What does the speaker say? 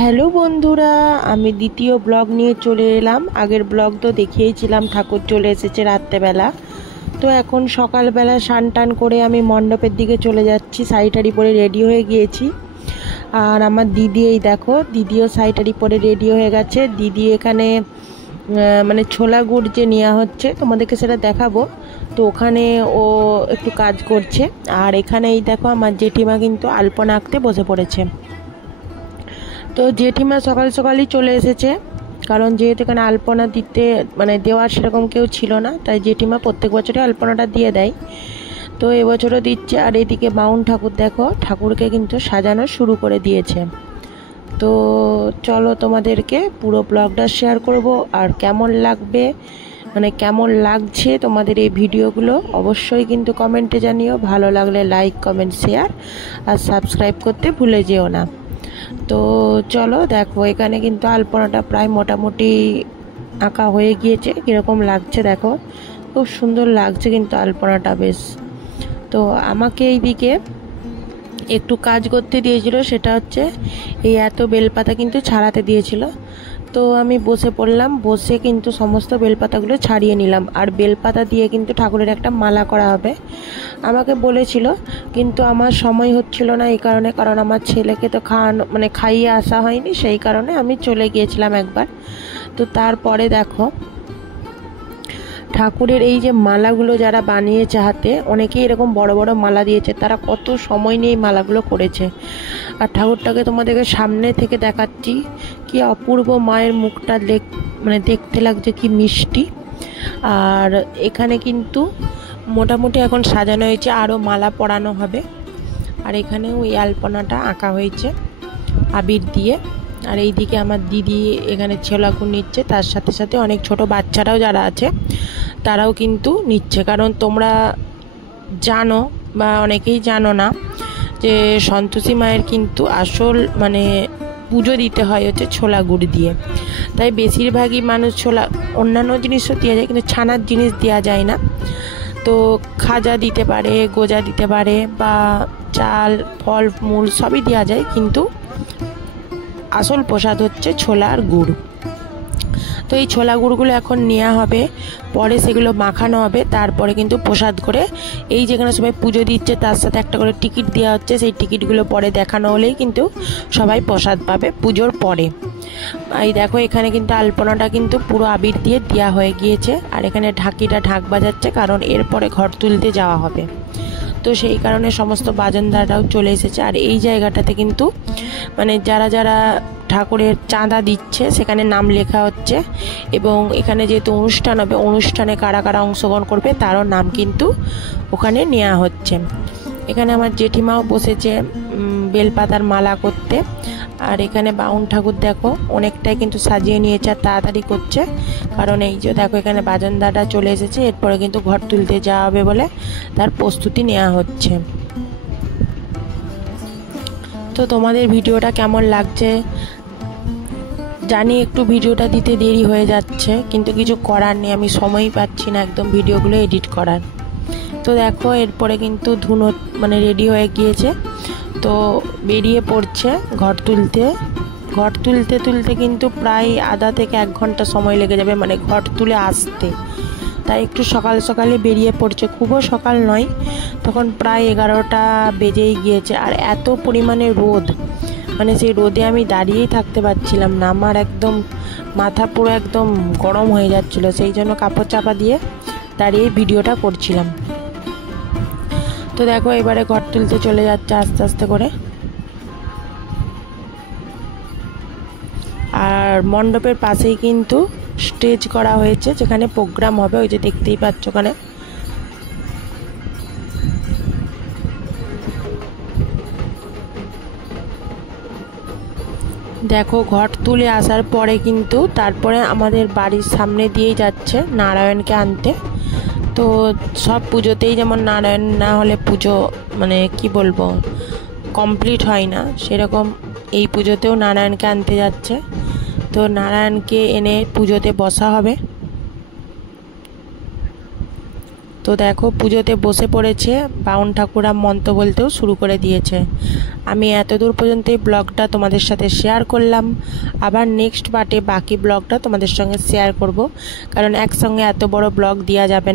Hello বন্ধুরা, আমি দ্বিতীয় ব্লগ নিয়ে চলে এলাম। আগের ব্লগ তো দেখিয়েছিলাম ঠাকুর চলে এসেছে রাত্রেবেলা। তো এখন সকালবেলা স্নান টান করে আমি মণ্ডপের দিকে চলে যাচ্ছি। শাড়ি পরে রেডি হয়ে গিয়েছি। আর আমার দিদি, এই দেখো, দিদিও শাড়ি পরে রেডি হয়ে গেছে। দিদি এখানে মানে ছোলা গুড় যে নেওয়া হচ্ছে, তোমাদেরকে সেটা দেখাবো। তো ওখানে ও একটু কাজ করছে। আর এখানে এই দেখো, আমার জেঠিমা কিন্তু আলপনা আঁকতে বসে পড়েছে। তো জেঠিমা সকাল সকালই চলে এসেছে, কারণ যেহেতু এখানে আলপনা দিতে দেওয়ার সেরকম কেউ ছিল না, তাই জেঠিমা প্রত্যেক বছরই আলপনাটা দিয়ে দেয়। তো এবছরও দিচ্ছে। আর এদিকে বাউন ঠাকুর দেখো, ঠাকুরকে কিন্তু সাজানো শুরু করে দিয়েছে। তো চলো তোমাদেরকে পুরো ব্লগটা শেয়ার করব। আর কেমন লাগবে, কেমন লাগছে তোমাদের এই ভিডিওগুলো অবশ্যই কিন্তু কমেন্টে জানিও। ভালো লাগলে লাইক, কমেন্ট, শেয়ার আর সাবস্ক্রাইব করতে ভুলে যেও না। তো চলো দেখো, এখানে কিন্তু আলপনাটা প্রায় মোটামুটি আঁকা হয়ে গিয়েছে। কীরকম লাগছে দেখো, খুব সুন্দর লাগছে কিন্তু আলপনাটা বেশ। তো আমাকে এইদিকে একটু কাজ করতে দিয়েছিল, সেটা হচ্ছে এই এত বেলপাতা কিন্তু ছাড়াতে দিয়েছিল। তো আমি বসে পড়লাম, বসে কিন্তু সমস্ত বেলপাতাগুলো ছাড়িয়ে নিলাম। আর বেলপাতা দিয়ে কিন্তু ঠাকুরের একটা মালা করা হবে আমাকে বলেছিল, কিন্তু আমার সময় হচ্ছিল না এই কারণে, কারণ আমার ছেলেকে তো খাইয়ে আসা হয়নি, সেই কারণে আমি চলে গিয়েছিলাম একবার। তো তারপরে দেখো, ঠাকুরের এই যে মালাগুলো যারা বানিয়েছে হাতে, অনেকেই এরকম বড় বড় মালা দিয়েছে, তারা কত সময় নিয়ে এই মালাগুলো করেছে। আর ঠাকুরটাকে তোমাদেরকে সামনে থেকে দেখাচ্ছি, কি অপূর্ব মায়ের মুখটা দেখতে লাগছে, কি মিষ্টি। আর এখানে কিন্তু মোটামুটি এখন সাজানো হয়েছে, আরও মালা পরানো হবে। আর এখানে ওই আলপনাটা আঁকা হয়েছে আবির দিয়ে। আর এইদিকে আমার দিদি এখানে ছোলাগুড় নিচ্ছে, তার সাথে সাথে অনেক ছোট বাচ্চারাও যারা আছে তারাও কিন্তু নিচ্ছে। কারণ তোমরা জানো বা অনেকেই জানো না যে সন্তোষী মায়ের কিন্তু আসল পুজো দিতে হয় হচ্ছে ছোলা গুড় দিয়ে। তাই বেশিরভাগই মানুষ অন্যান্য জিনিসও দেওয়া যায়, কিন্তু ছানার জিনিস দেওয়া যায় না। তো খাজা দিতে পারে, গোজা দিতে পারে, বা চাল, ফল মূল সবই দেওয়া যায়, কিন্তু আসল প্রসাদ হচ্ছে ছোলা আর গুড়। তো এই ছোলা গুড়গুলো এখন নেওয়া হবে, পরে সেগুলো মাখানো হবে, তারপরে কিন্তু প্রসাদ করে এই যেখানে সবাই পুজো দিচ্ছে তার সাথে একটা করে টিকিট দেওয়া হচ্ছে, সেই টিকিটগুলো পরে দেখানো হলেই কিন্তু সবাই প্রসাদ পাবে পুজোর পরে। এই দেখো, এখানে কিন্তু আলপনাটা কিন্তু পুরো আবির দিয়ে দেওয়া হয়ে গিয়েছে। আর এখানে ঢাকিটা ঢাক বাজাচ্ছে, কারণ এরপরে ঘর তুলতে যাওয়া হবে। তো সেই কারণে সমস্ত বাজনদাররাও চলে এসেছে। আর এই জায়গাটাতে কিন্তু যারা যারা ঠাকুরের চাঁদা দিচ্ছে সেখানে নাম লেখা হচ্ছে, এবং এখানে যেহেতু অনুষ্ঠান হবে, অনুষ্ঠানে কারা কারা অংশগ্রহণ করবে তারও নাম কিন্তু ওখানে নেওয়া হচ্ছে। এখানে আমার জেঠিমাও বসেছে বেলপাতার মালা করতে। আর এখানে বাউন ঠাকুর দেখো অনেকটাই কিন্তু সাজিয়ে নিয়েছে, আর তাড়াতাড়ি করছে, কারণ এই যে দেখো এখানে বাজনদাররা চলে এসেছে, এরপরে কিন্তু ঘর তুলতে যাওয়া হবে বলে তার প্রস্তুতি নেওয়া হচ্ছে। তো তোমাদের ভিডিওটা কেমন লাগছে জানি, একটু ভিডিওটা দিতে দেরি হয়ে যাচ্ছে, কিন্তু কিছু করার নেই, আমি সময়ই পাচ্ছি না একদম ভিডিওগুলো এডিট করার। তো দেখো এরপরে কিন্তু ধুনো রেডি হয়ে গিয়েছে, তো বেরিয়ে পড়ছে ঘর তুলতে। ঘর তুলতে কিন্তু প্রায় আধা থেকে 1 ঘন্টা সময় লেগে যাবে, ঘর তুলে আসতে। তাই একটু সকাল সকালে বেরিয়ে পড়ছে, খুবও সকাল নয়, তখন প্রায় 11টা বেজেই গিয়েছে। আর এত পরিমাণে রোদ, সেই রোদে আমি দাঁড়িয়েই থাকতে পারছিলাম না, আমার একদম মাথা পুরো একদম গরম হয়ে যাচ্ছিলো, সেই জন্য কাপড় চাপা দিয়ে দাঁড়িয়েই ভিডিওটা করছিলাম। তো দেখো এবারে ঘর তুলতে চলে যাচ্ছে আস্তে আস্তে করে। আর মণ্ডপের পাশেই কিন্তু স্টেজ করা হয়েছে, যেখানে প্রোগ্রাম হবে, ওই যে দেখতেই পাচ্ছ ওখানে। দেখো ঘর তুলে আসার পরে কিন্তু তারপরে আমাদের বাড়ির সামনে দিয়েই যাচ্ছে নারায়ণকে আনতে। তো সব পুজোতেই যেমন নারায়ণ না হলে পুজো কি বলবো কমপ্লিট হয় না, সেরকম এই পুজোতেও নারায়ণকে আনতে যাচ্ছে। তো নারায়ণকে এনে পুজোতে বসা হবে। তো দেখো পুজোতে বসে পড়েছে, বাউন ঠাকুরা মন্ত্র বলতেও শুরু করে দিয়েছে। আমি এতদূর পর্যন্ত এই ব্লগটা তোমাদের সাথে শেয়ার করলাম। আবার নেক্সট পার্টে বাকি ব্লগটা তোমাদের সঙ্গে শেয়ার করব, কারণ একসঙ্গে এত বড় ব্লগ দেওয়া যাবে না।